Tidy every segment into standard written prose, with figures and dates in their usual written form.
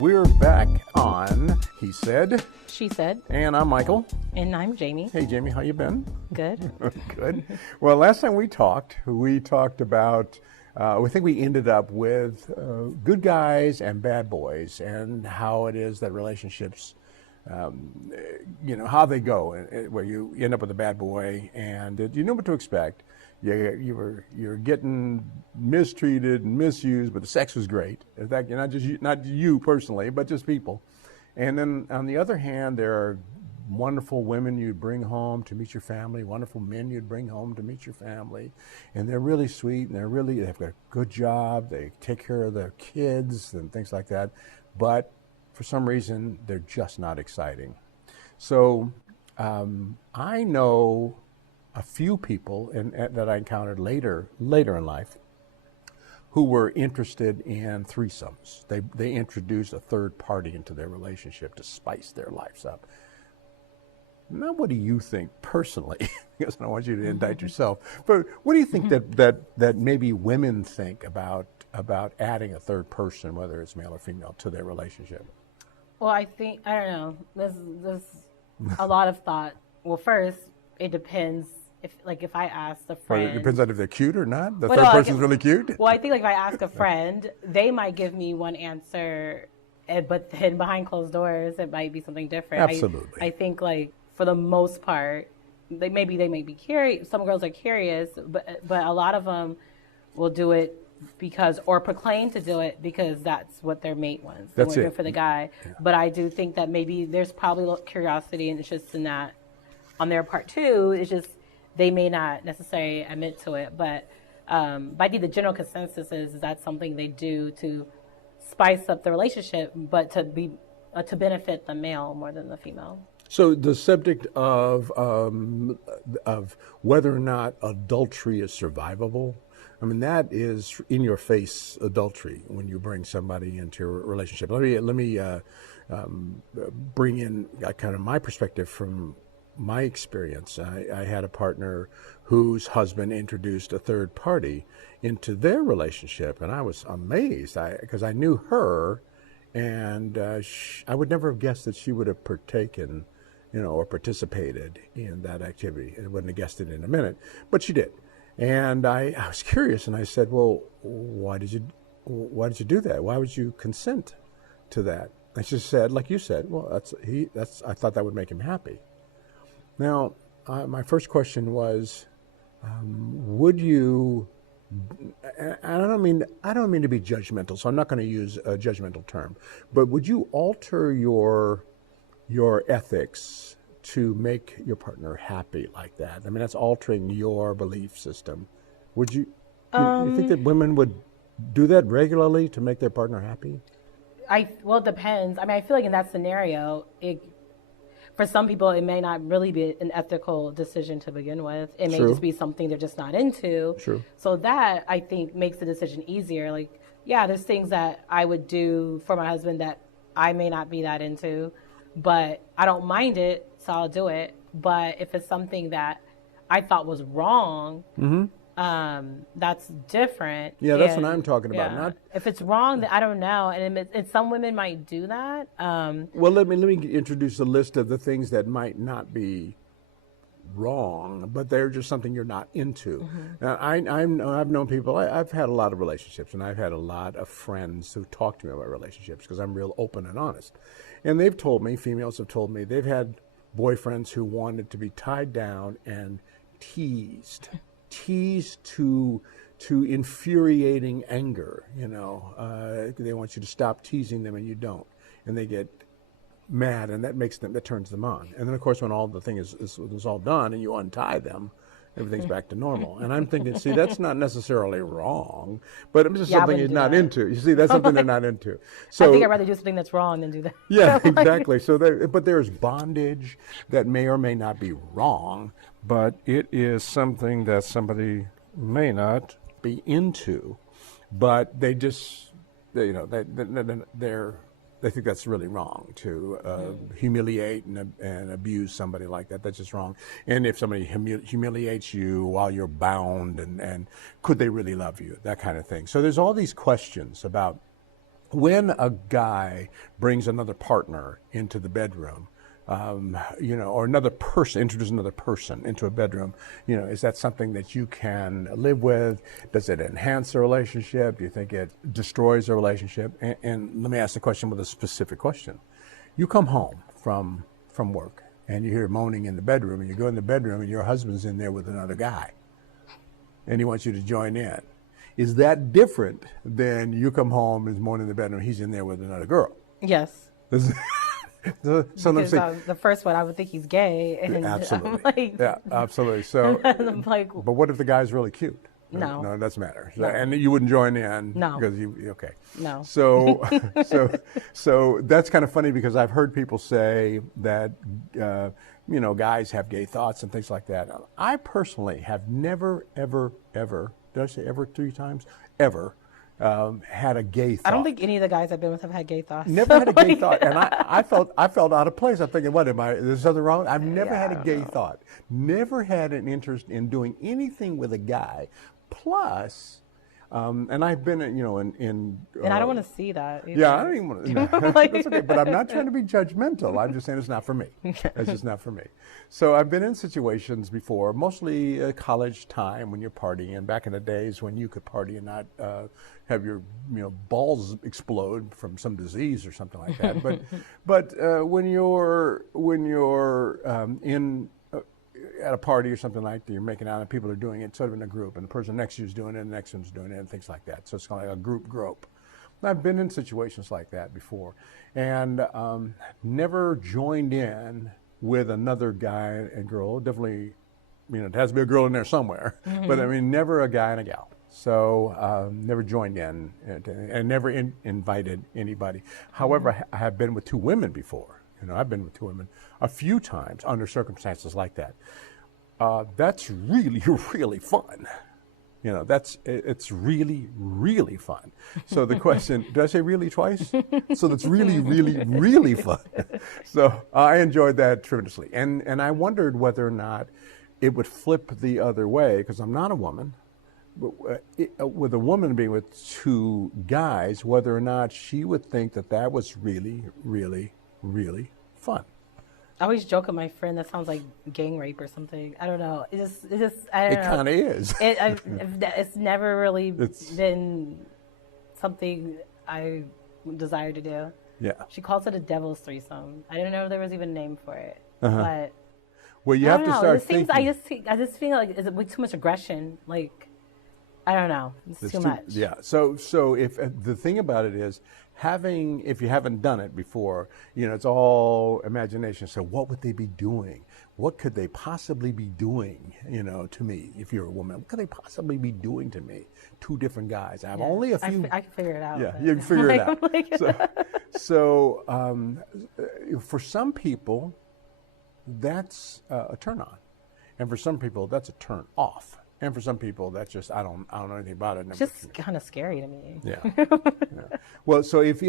We're back on He Said, She Said, and I'm Michael. and I'm Jamie. Hey, Jamie, how you been? Good. Good. Well, last time we talked about, I think we ended up with good guys and bad boys and how it is that relationships, how they go, where you end up with a bad boy and you know what to expect. You're getting mistreated and misused, but the sex was great. In fact, not you personally, but just people. And then on the other hand, there are wonderful women you'd bring home to meet your family, wonderful men you'd bring home to meet your family, and they're really sweet and they've got a good job. They take care of their kids and things like that, but for some reason they're just not exciting. So I know a few people that I encountered later in life who were interested in threesomes. They introduced a third party into their relationship to spice their lives up. Now, what do you think personally? Because I don't want you to indict yourself. But what do you think that maybe women think about adding a third person, whether it's male or female, to their relationship? Well, I don't know. There's a lot of thought. Well, first, it depends. If I ask a friend, Well, it depends on if they're cute or not. The third person's really cute. Well, I think if I ask a friend, they might give me one answer, but then behind closed doors, it might be something different. Absolutely. I think for the most part, they may be curious. Some girls are curious, but a lot of them will do it or proclaim to do it because that's what their mate wants. That's it it for the guy. Yeah. But I do think that maybe there's probably a little curiosity, and it's just in that on their part too. It's just they may not necessarily admit to it, but I think the general consensus is that's something they do to spice up the relationship, but to benefit the male more than the female. So the subject of whether or not adultery is survivable, I mean, that is in your face adultery when you bring somebody into a relationship. Let me bring in kind of my perspective from my experience. I had a partner whose husband introduced a third party into their relationship, and I was amazed because I knew her, and I would never have guessed that she would have partaken, or participated in that activity. I wouldn't have guessed it in a minute, but she did. And I was curious, and I said, "Well, why did you do that? Why would you consent to that?" And she said, like you said, "Well, I thought that would make him happy." Now, my first question was, would you? And I don't mean to be judgmental, so I'm not going to use a judgmental term. But would you alter your ethics to make your partner happy like that? I mean, that's altering your belief system. Would you? You think that women would do that regularly to make their partner happy? Well, it depends. I mean, I feel like in that scenario, for some people, it may not really be an ethical decision to begin with. It may just be something they're just not into. True. So that, I think, makes the decision easier. There's things that I would do for my husband that I may not be that into, but I don't mind it, so I'll do it. But if it's something that I thought was wrong, that's different. Yeah, that's what I'm talking about. Yeah. Not if it's wrong, then I don't know. And some women might do that. Well, let me introduce a list of the things that might not be wrong, but they're just something you're not into. Mm-hmm. Now, I've known people. I've had a lot of relationships, and I've had a lot of friends who talk to me about relationships because I'm real open and honest. And they've told me, females have told me, they've had boyfriends who wanted to be tied down and teased to infuriating anger. They want you to stop teasing them, and you don't, and they get mad, and that turns them on. And then, of course, when all the thing is all done, and you untie them, everything's back to normal. And I'm thinking, see, that's not necessarily wrong, but it's just something you're not into. You see, that's something they're not into. So I think I'd rather do something that's wrong than do that. Yeah, exactly. So, but there's bondage that may or may not be wrong, but it is something that somebody may not be into, but they just, they think that's really wrong to humiliate and abuse somebody like that. That's just wrong. And if somebody humiliates you while you're bound, and could they really love you? That kind of thing. So there's all these questions about when a guy brings another partner into the bedroom, or another person, introduce another person into a bedroom, is that something that you can live with? Does it enhance a relationship? Do you think it destroys a relationship? And let me ask the question with a specific question. You come home from work and you hear moaning in the bedroom, and you go in the bedroom and your husband's in there with another guy and he wants you to join in. Is that different than you come home and moaning in the bedroom, he's in there with another girl? Yes. Because the first one, I would think he's gay. And absolutely. Yeah, absolutely. So, I'm like, but what if the guy's really cute? No. No, it doesn't matter. No. And you wouldn't join in? No. Because okay. No. So, so that's kind of funny, because I've heard people say that, guys have gay thoughts and things like that. I personally have never, ever, did I say ever 3 times? Ever. Had a gay thought. I don't think any of the guys I've been with have had gay thoughts. Never had a gay thought, and I felt out of place. I'm thinking, what am I? Is there something wrong? I've never had a gay thought. Never had an interest in doing anything with a guy. Plus, and I've been, in and I don't want to see that either. Yeah, I don't even want to. That's okay, but I'm not trying to be judgmental. I'm just saying it's not for me. It's just not for me. So I've been in situations before, mostly college time when you're partying. Back in the days when you could party and not have your balls explode from some disease or something like that. But when you're in at a party or something like that, you're making out and people are doing it sort of in a group, and the person next to you is doing it, and the next one's doing it, and things like that. So it's kind of like a group grope. I've been in situations like that before, and never joined in with another guy and girl. Definitely, there has to be a girl in there somewhere, but I mean, never a guy and a gal. So never joined in and never invited anybody. However, I have been with 2 women before. I've been with 2 women a few times under circumstances like that. That's really, really fun. It's really, really fun. So the question, did I say really twice? So that's really, really, really fun. So I enjoyed that tremendously. And I wondered whether or not it would flip the other way, because I'm not a woman. But with a woman being with 2 guys, whether or not she would think that was really, really, really fun. I always joke with my friend that sounds like gang rape or something. I don't know. It kind of is. It's never really been something I desire to do. Yeah. She calls it a devil's threesome. I didn't know there was even a name for it. Uh-huh. But you have to start thinking. I just feel like it's way too much aggression. Like, I don't know. It's too much. Yeah. So if the thing about it is, if you haven't done it before, it's all imagination. So what would they be doing? What could they possibly be doing, to me? If you're a woman, what could they possibly be doing to me? 2 different guys. I have only a few. I can figure it out. Yeah, you can figure it out. So for some people, that's a turn on, and for some people, that's a turn off. And for some people, that's just, I don't know anything about it. It's just kind of scary to me. Yeah. Yeah. Well, so if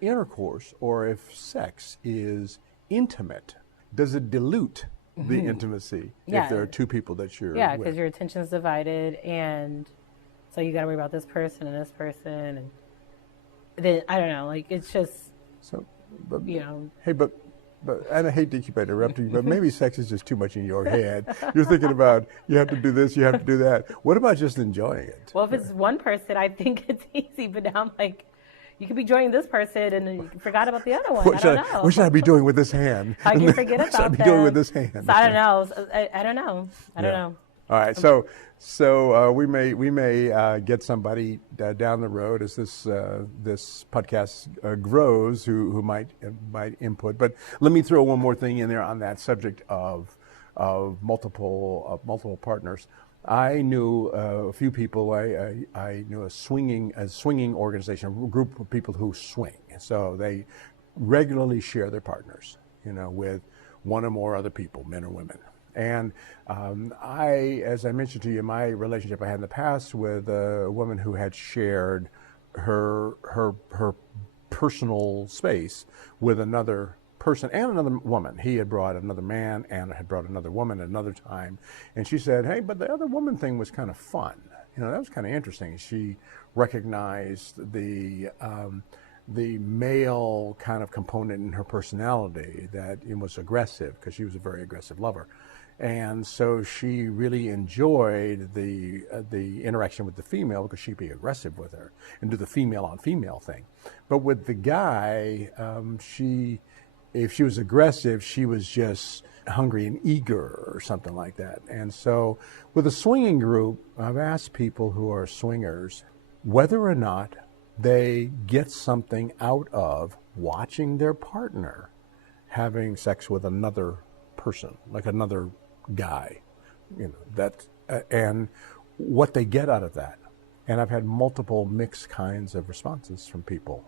intercourse or if sex is intimate, does it dilute the intimacy if there are 2 people that you're with? Because your attention's divided, and so you got to worry about this person and this person, and then I don't know, like it's just Hey, and I hate to keep interrupting you, but maybe sex is just too much in your head. You're thinking about, you have to do this, you have to do that. What about just enjoying it? Well, if it's one person, I think it's easy, but now I'm like, you could be joining this person and you forgot about the other one. I don't know. What should I be doing with this hand? How can you forget about that? What should I be doing with this hand? So I don't know. I don't know. I don't know. All right, so we may get somebody down the road as this podcast grows who might input. But let me throw one more thing in there on that subject of multiple partners. I knew a few people. I knew a swinging organization, a group of people who swing. So they regularly share their partners, with 1 or more other people, men or women. And as I mentioned to you, my relationship I had in the past with a woman who had shared her personal space with another person and another woman. He had brought another man and had brought another woman at another time. And she said, hey, but the other woman thing was kind of fun. That was kind of interesting. She recognized the male kind of component in her personality, that it was aggressive, because she was a very aggressive lover. And so she really enjoyed the interaction with the female, because she'd be aggressive with her and do the female on female thing. But with the guy, if she was aggressive, she was just hungry and eager or something like that. And so with a swinging group, I've asked people who are swingers whether or not they get something out of watching their partner having sex with another person, like another guy, and what they get out of that. And I've had multiple mixed kinds of responses from people.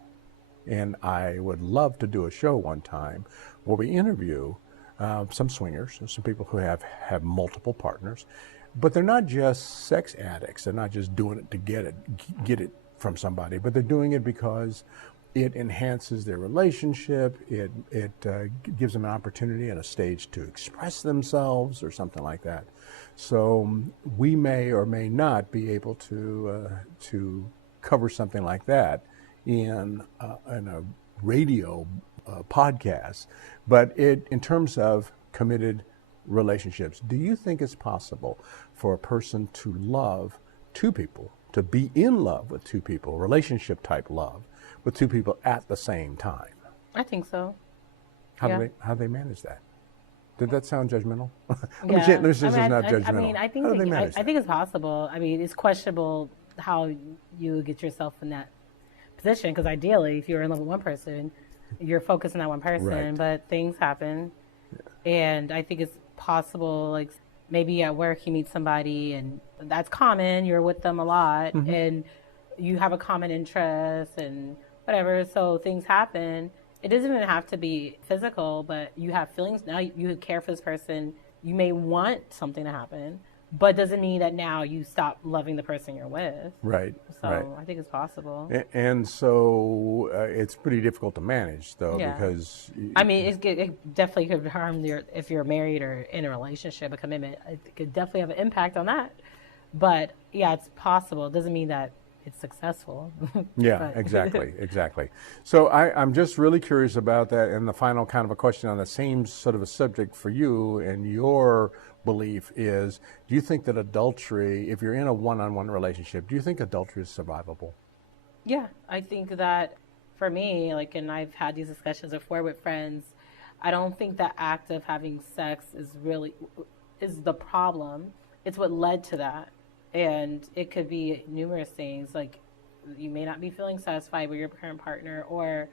And I would love to do a show one time where we interview some swingers, some people who have multiple partners, but they're not just sex addicts. They're not just doing it to get it from somebody, but they're doing it because it enhances their relationship. It gives them an opportunity and a stage to express themselves or something like that. So we may or may not be able to cover something like that in a radio podcast. But in terms of committed relationships, do you think it's possible for a person to love two people, to be in love with two people, relationship type love with two people at the same time? I think so. How do they manage that? Did that sound judgmental? Yeah. This is not judgmental. I think it's possible. I mean, it's questionable how you get yourself in that position, because ideally, if you're in love with one person, you're focused on that one person. Right. But things happen, and I think it's possible. Like maybe at work you meet somebody, and that's common. You're with them a lot, and you have a common interest and whatever. So things happen. It doesn't even have to be physical, but you have feelings. Now you care for this person. You may want something to happen, but doesn't mean that now you stop loving the person you're with. Right. So right. I think it's possible. And so it's pretty difficult to manage, though, because... I mean, it definitely could harm if you're married or in a relationship, a commitment. It could definitely have an impact on that. But, yeah, it's possible. It doesn't mean that it's successful. Yeah, exactly. So I'm just really curious about that. And the final kind of a question on the same sort of a subject for you and your belief is, do you think that adultery, if you're in a one-on-one relationship, do you think adultery is survivable? Yeah, I think that for me, and I've had these discussions before with friends, I don't think the act of having sex is the problem. It's what led to that. And it could be numerous things, like you may not be feeling satisfied with your current partner, or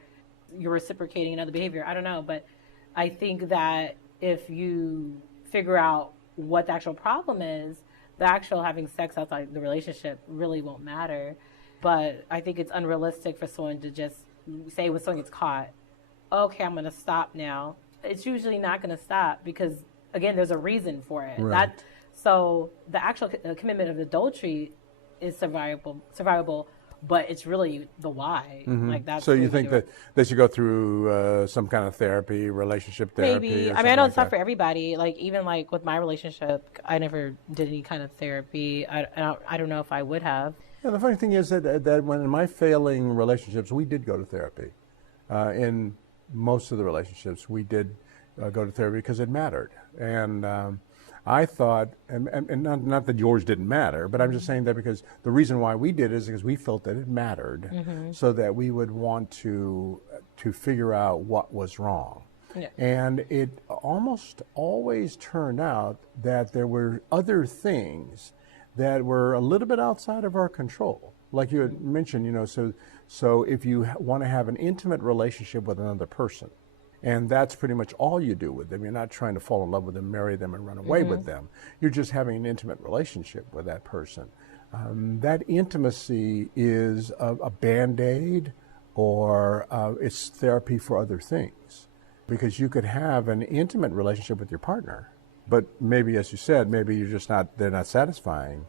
you're reciprocating another behavior. I don't know. But I think that if you figure out what the actual problem is, the actual having sex outside the relationship really won't matter. But I think it's unrealistic for someone to just say when someone gets caught, okay, I'm going to stop now. It's usually not going to stop because, again, there's a reason for it. Right. So the actual commitment of adultery is survivable, but it's really the why. That's so you think that they should go through some kind of therapy, relationship therapy? Maybe. I know it's not for everybody. Even with my relationship, I never did any kind of therapy. I don't know if I would have. Yeah, the funny thing is that when in my failing relationships, we did go to therapy. In most of the relationships, we did go to therapy because it mattered. And I thought, and not that yours didn't matter, but I'm just saying that because the reason why we did it is because we felt that it mattered, so that we would want to figure out what was wrong. Yeah. And it almost always turned out that there were other things that were a little bit outside of our control. Like you had mentioned, so if you want to have an intimate relationship with another person, and that's pretty much all you do with them. You're not trying to fall in love with them, marry them, and run away with them. You're just having an intimate relationship with that person. That intimacy is a Band-Aid, or it's therapy for other things. Because you could have an intimate relationship with your partner, but maybe, as you said, maybe they're not satisfying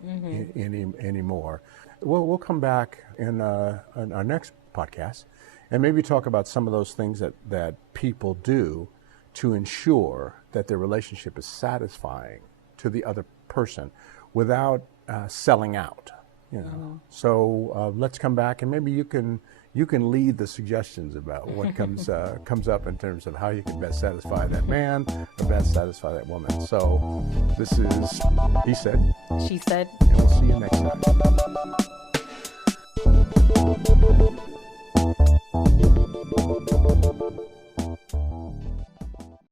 anymore. We'll come back in our next podcast and maybe talk about some of those things that people do to ensure that their relationship is satisfying to the other person without selling out. You know, so let's come back and maybe you can lead the suggestions about what comes up in terms of how you can best satisfy that man or best satisfy that woman. So this is He Said, She Said. and we'll see you next time.